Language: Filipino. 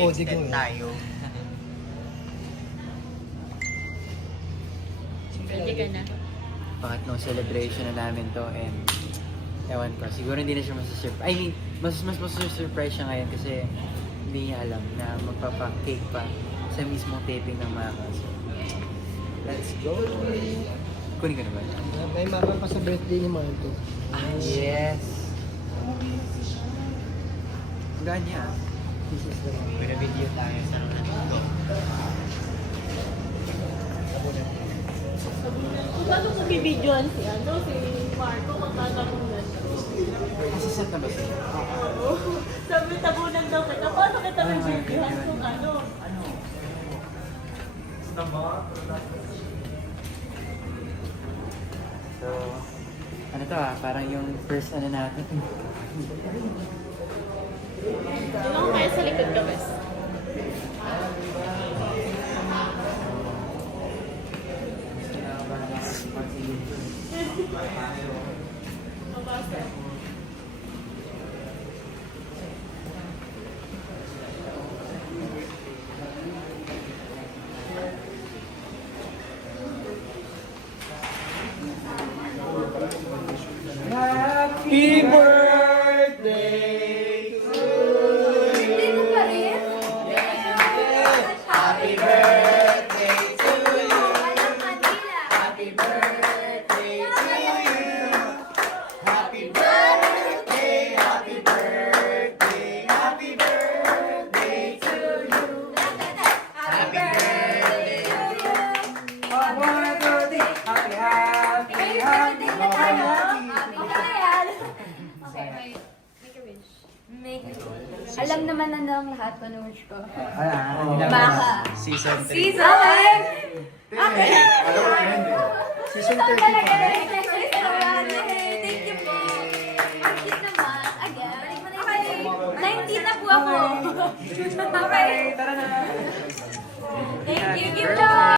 Extend tayo. Ready ka na? Pangatlong celebration na namin to and ewan ko, siguro hindi na siya masusurprise. I mean, mas masusurprise siya ngayon kasi hindi niya alam na magpapa-cake pa sa mismong taping ng Maka. So, let's go! Kunin ka na ba? May mama pa sa birthday ni Marco. Yes! Gaan niya. This is the one. Pina-video tayo sa Paano kung bibidyoan si Marco magtatabunan? Nasa-set na ba siya? Oo. Sabi tabunan daw kita. Paano kita bibidyoan kung ano? So, ano to parang yung first ano natin. Ano ko kaya sa likod ka, Wes? Happy birthday to Hindi mo pa rin? Happy birthday to you. Alam, Manila. Happy birthday to you. Happy birthday, happy birthday, happy birthday to you. Happy birthday to you. One, two, three. Happy, happy, Happy happy, birthday na tayo. happy. Okay, yan. Okay, make a wish. Make a wish. Alam naman na ng lahat ko ng wish ko. Maka. Season 3. Season! Okay! Okay! Season Ito 35. talaga rin. Thank you po. Ang cute naman. Again. Okay. 19 na po ako. Okay. Tara na. Thank you. Give love.